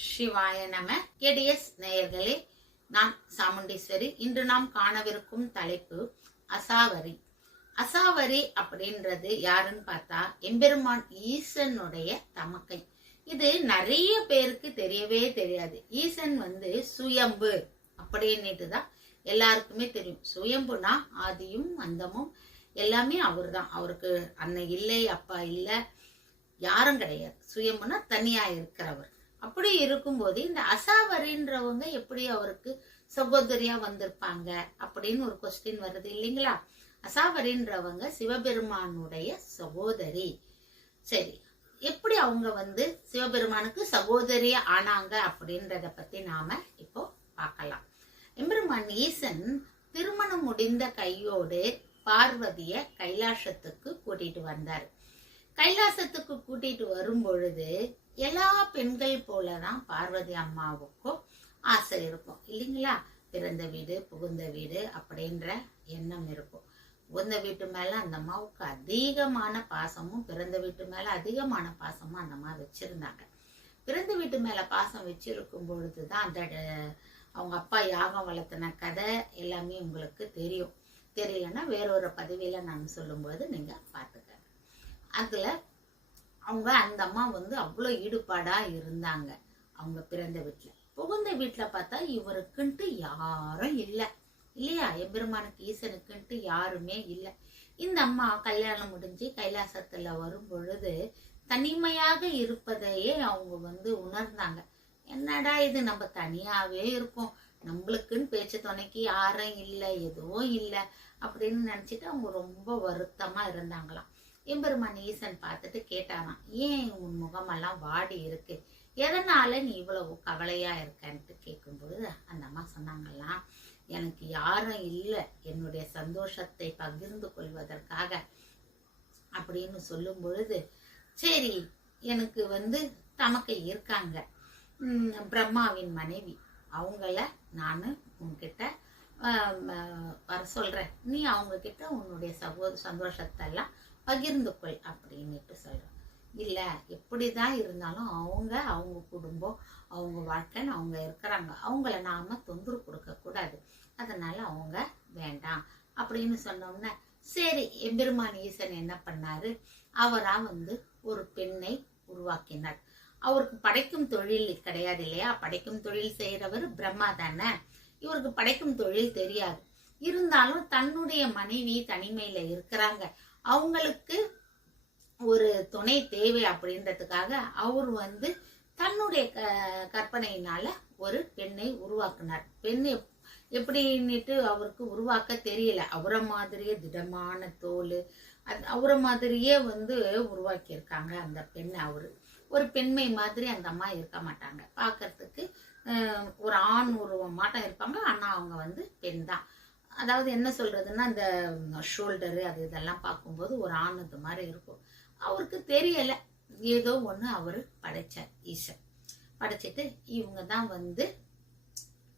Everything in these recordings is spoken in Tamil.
சிவாய நம. எடிஎஸ் நேயர்களே நான் சாமுண்டீஸ்வரி. இன்று நாம் காணவிருக்கும் தலைப்பு அசாவரி. அசாவரி அப்படின்றது யாருன்னு பார்த்தா எம்பெருமான் ஈசனுடைய தமக்கை. இது நிறைய பேருக்கு தெரியவே தெரியாது. ஈசன் வந்து சுயம்பு அப்படின்னுட்டு தான் எல்லாருக்குமே தெரியும். சுயம்புனா ஆதியும் அந்தமும் எல்லாமே அவர்தான். அவருக்கு அண்ணன் இல்லை அப்பா இல்லை யாரும் கிடையாது. சுயம்புனா தனியா இருக்கிறவர். அப்படி இருக்கும்போது இந்த அசாவரின்றவங்க எப்படி அவருக்கு சகோதரியா வந்திருப்பாங்க அப்படின்னு ஒரு கொஸ்டின் வருது இல்லைங்களா? அசாவரின்றவங்க சிவபெருமானுடைய சகோதரி. சரி எப்படி அவங்க வந்து சிவபெருமானுக்கு சகோதரி ஆனாங்க அப்படின்றத பத்தி நாம இப்போ பார்க்கலாம். எம்பெருமான் ஈசன் திருமணம் முடிந்த கையோடு பார்வதிய கைலாசத்துக்கு கூட்டிட்டு வந்தார். கைலாசத்துக்கு கூட்டிட்டு வரும் பொழுது எல்லா பெண்கள் போலதான் பார்வதி அம்மாவுக்கும் ஆசை இருக்கும். இல்லைங்களா? பிறந்த வீடு புகுந்த வீடு அப்படின்ற எண்ணம் இருக்கும். புகுந்த வீட்டு மேல அந்த அம்மாவுக்கு அதிகமான பாசமும் பிறந்த வீட்டு மேல அதிகமான பாசமும் அந்த அம்மா வச்சிருந்தாங்க. பிறந்த வீட்டு மேல பாசம் வச்சிருக்கும் பொழுதுதான் அந்த அவங்க அப்பா யாகம் வளர்த்தின கதை எல்லாமே உங்களுக்கு தெரியும். தெரியலன்னா வேறொரு பதவியில நான் சொல்லும்போது நீங்க பாத்துக்க அதுல அவங்க அந்த அம்மா வந்து அவ்வளோ ஈடுபாடா இருந்தாங்க. அவங்க பிறந்த வீட்டில் புகுந்த வீட்டில் பார்த்தா இவருக்குன்ட்டு யாரும் இல்லை. இல்லையா? எம்பெருமானுக்கு ஈசனுக்குன்ட்டு யாருமே இல்லை. இந்த அம்மா கல்யாணம் முடிஞ்சு கைலாசத்தில் வரும் பொழுது தனிமையாக இருப்பதையே அவங்க வந்து உணர்ந்தாங்க. என்னடா இது? நம்ம தனியாகவே இருக்கோம். நம்மளுக்குன்னு பேச்சு துணைக்கு யாரும் இல்லை எதுவும் இல்லை அப்படின்னு நினச்சிட்டு அவங்க ரொம்ப வருத்தமாக இருந்தாங்களாம். எம்பெருமான் ஈசன் பார்த்துட்டு கேட்டாராம் ஏன் உன் முகமெல்லாம் வாடி இருக்கு? எதனால நீ இவ்வளவு கவலையா இருக்கன்ட்டு கேட்கும்பொழுது அந்த அம்மா சொன்னாங்களாம் எனக்கு யாரும் இல்லை. என்னுடைய சந்தோஷத்தை பகிர்ந்து கொள்வதற்காக. அப்படின்னு சொல்லும் பொழுது சரி எனக்கு வந்து தமக்கு இருக்காங்க. பிரம்மாவின் மனைவி. அவங்கள நான் உன்கிட்ட வர சொல்றேன். நீ அவங்க கிட்ட உன்னுடைய சகோ சந்தோஷத்தை எல்லாம் பகிர்ந்து கொள் அப்படின்னுட்டு இல்லை எப்படி தான் இருந்தாலும் அவங்க அவங்க குடும்பம் அவங்க வாழ்க்கைன்னு அவங்க இருக்கிறாங்க. அவங்கள நாம தொந்தரவு கொடுக்கக்கூடாது அதனால் அவங்க வேண்டாம் அப்படின்னு சொன்னோம்னா சரி எம்பெருமான் ஈசன் என்ன பண்ணாரு? அவரா வந்து ஒரு பெண்ணை உருவாக்கினார். அவருக்கு படைக்கும் தொழில் கிடையாது இல்லையா? படைக்கும் தொழில் செய்கிறவர் பிரம்மா தானே. இவருக்கு படைக்கும் தொழில் தெரியாது. இருந்தாலும் தன்னுடைய மனைவி தனிமையில இருக்கிறாங்க. அவங்களுக்கு ஒரு துணை தேவை அப்படின்றதுக்காக அவர் வந்து தன்னுடைய க கற்பனையினால ஒரு பெண்ணை உருவாக்குனார். பெண் எப்படின்னுட்டு அவருக்கு உருவாக்க தெரியல. அவரை மாதிரியே திடமான தோல் அது அவரை மாதிரியே வந்து உருவாக்கியிருக்காங்க அந்த பெண்ணை அவரு. ஒரு பெண்மை மாதிரி அந்த அம்மா இருக்க மாட்டாங்க. பார்க்கறதுக்கு ஒரு ஆண் உருவம் மாட்டம் இருப்பாங்க. ஆனால் அவங்க வந்து பெண் தான். அதாவது என்ன சொல்றதுன்னா இந்த ஷோல்டரு அது இதெல்லாம் பார்க்கும்போது ஒரு ஆணுது மாதிரி இருக்கும். அவருக்கு தெரியலை. ஏதோ ஒன்று அவர் படைச்சார் ஈசன். படைச்சிட்டு இவங்க தான் வந்து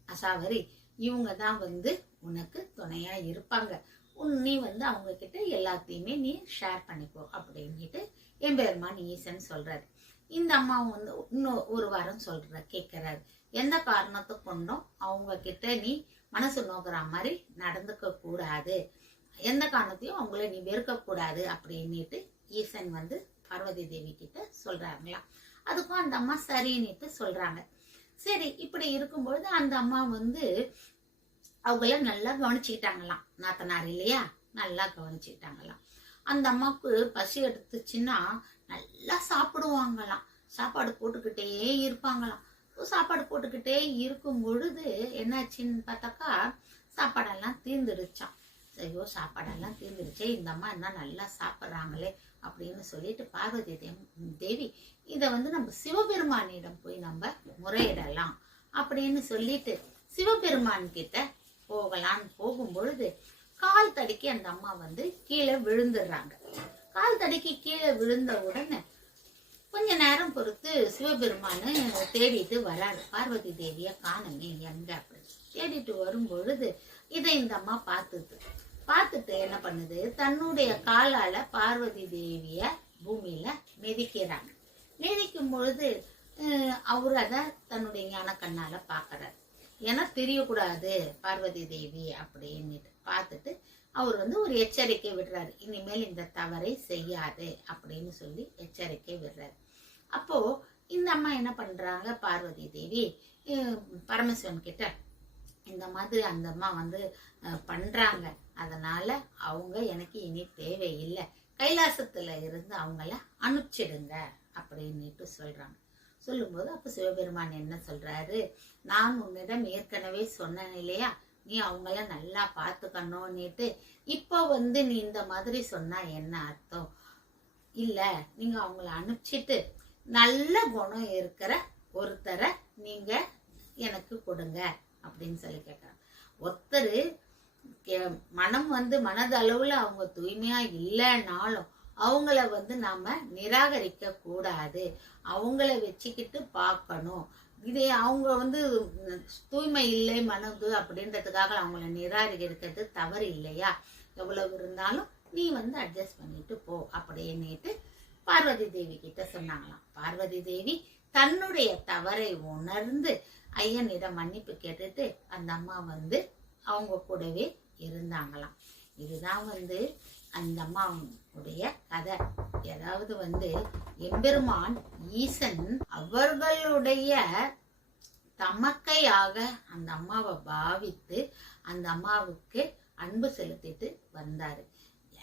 அசாவரி. இவங்க தான் வந்து உனக்கு துணையா இருப்பாங்க. உன் நீ வந்து அவங்க கிட்ட எல்லாத்தையுமே நீ ஷேர் பண்ணிக்கோ அப்படின்னுட்டு என் பெருமான் ஈசன் சொல்றாரு. இந்த அம்மா வந்து இன்னும் ஒரு வாரம் சொல்ற கேட்கிறாரு எந்த காரணத்தை கொண்டும் அவங்க கிட்ட நீ மனசு நோக்குற மாதிரி நடந்துக்க கூடாது. எந்த காரணத்தையும் அவங்கள நீ வெறுக்க கூடாது அப்படின்னுட்டு ஈசன் வந்து பார்வதி தேவி கிட்ட சொல்றாங்களாம் அதுக்கும் அந்த அம்மா சரின்னுட்டு சொல்றாங்க. சரி இப்படி இருக்கும்பொழுது அந்த அம்மா வந்து அவங்கள நல்லா கவனிச்சுக்கிட்டாங்களாம். நாத்தனார் இல்லையா? நல்லா கவனிச்சுக்கிட்டாங்களாம். அந்த அம்மாவுக்கு பசி எடுத்துச்சுன்னா நல்லா சாப்பிடுவாங்களாம். சாப்பாடு போட்டுக்கிட்டே இருப்பாங்களாம். சாப்பாடு போட்டுக்கிட்டே இருக்கும் பொழுது என்னாச்சுன்னு பார்த்தாக்கா சாப்பாடெல்லாம் தீர்ந்துடுச்சான் ஐயோ சாப்பாடெல்லாம் தீர்ந்துடுச்சே இந்த அம்மா என்ன நல்லா சாப்பிட்றாங்களே அப்படின்னு சொல்லிட்டு பார்வதி தேவி இதை வந்து நம்ம சிவபெருமானிடம் போய் நம்ம முறையிடலாம் அப்படின்னு சொல்லிட்டு சிவபெருமான் கிட்ட போகலான்னு போகும் பொழுது கால் தடிக்கி அந்த அம்மா வந்து கீழே விழுந்துடுறாங்க. கால் தடுக்கி கீழே விழுந்த உடனே கொஞ்ச நேரம் பொறுத்து சிவபெருமானு தேடிட்டு வராரு. பார்வதி தேவிய காணமே எங்க அப்படின்னு. தேடிட்டு வரும் பொழுது இதை இந்த அம்மா பார்த்துது பார்த்துட்டு என்ன பண்ணுது? தன்னுடைய காலால பார்வதி தேவிய பூமியில மிதிக்கிறாங்க. மிதிக்கும் பொழுது அவர் அதை தன்னுடைய ஞான கண்ணால பாக்குறாரு ஏன்னா தெரியக்கூடாது பார்வதி தேவி அப்படின்னுட்டு. பார்த்துட்டு அவர் வந்து ஒரு எச்சரிக்கை விடுறாரு. இனிமேல் இந்த தவறை செய்யாது அப்படின்னு சொல்லி எச்சரிக்கை விடுறாரு. அப்போ இந்த அம்மா என்ன பண்றாங்க? பார்வதி தேவி பரமசிவன் கிட்ட இந்த மாதிரி அந்த அம்மா வந்து பண்றாங்க. அதனால அவங்க எனக்கு இனி தேவையில்லை. கைலாசத்துல இருந்து அவங்கள அனுப்பிச்சிடுங்க அப்படின்னுட்டு சொல்றாங்க. சொல்லும்போது அப்ப சிவபெருமான் என்ன சொல்றாரு? நான் உன்னிடம் ஏற்கனவே சொன்னேன் இல்லையா? நீ அவங்கள நல்லா பார்த்துக்கணும்னுட்டு இப்போ வந்து நீ இந்த மாதிரி சொன்னா என்ன அர்த்தம்? இல்ல நீங்க அவங்கள அனுப்பிச்சிட்டு நல்ல குணம் இருக்கிற ஒருத்தரை நீங்க எனக்கு கொடுங்க அப்படின்னு சொல்லி கேட்டாங்க. ஒருத்தர் கே- மனம் வந்து மனதளவுல அவங்க தூய்மையா இல்லைனாலும் அவங்கள வந்து நாம நிராகரிக்க கூடாது அவங்கள வச்சுக்கிட்டு பார்க்கணும். இதே அவங்க வந்து தூய்மை இல்லை மனது அப்படின்றதுக்காக அவங்கள நிராகரிக்கிறது தவறு இல்லையா? எவ்வளவு இருந்தாலும் நீ வந்து அட்ஜஸ்ட் பண்ணிட்டு போ அப்படின்னுட்டு பார்வதி தேவி கிட்ட சொன்னாங்களாம். பார்வதி தேவி தன்னுடைய தவறை உணர்ந்து ஐயனிடம் மன்னிப்பு கேட்டுட்டு அந்த அம்மா வந்து அவங்க கூடவே இருந்தாங்களாம். இதுதான் வந்து அந்த அம்மாவுடைய கதை. ஏதாவது வந்து எம்பெருமான் ஈசன் அவர்களுடைய தமக்கையாக அந்த அம்மாவை பாவித்து அந்த அம்மாவுக்கு அன்பு செலுத்திட்டு வந்தாரு.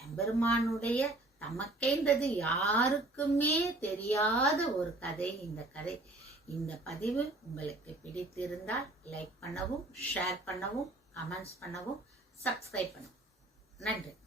எம்பெருமானுடைய தமக்கைன்றது யாருக்குமே தெரியாத ஒரு கதை இந்த கதை. இந்த பதிவு உங்களுக்கு பிடித்திருந்தால் லைக் பண்ணவும் ஷேர் பண்ணவும் கமெண்ட்ஸ் பண்ணவும் சப்ஸ்கிரைப் பண்ணவும். நன்றி.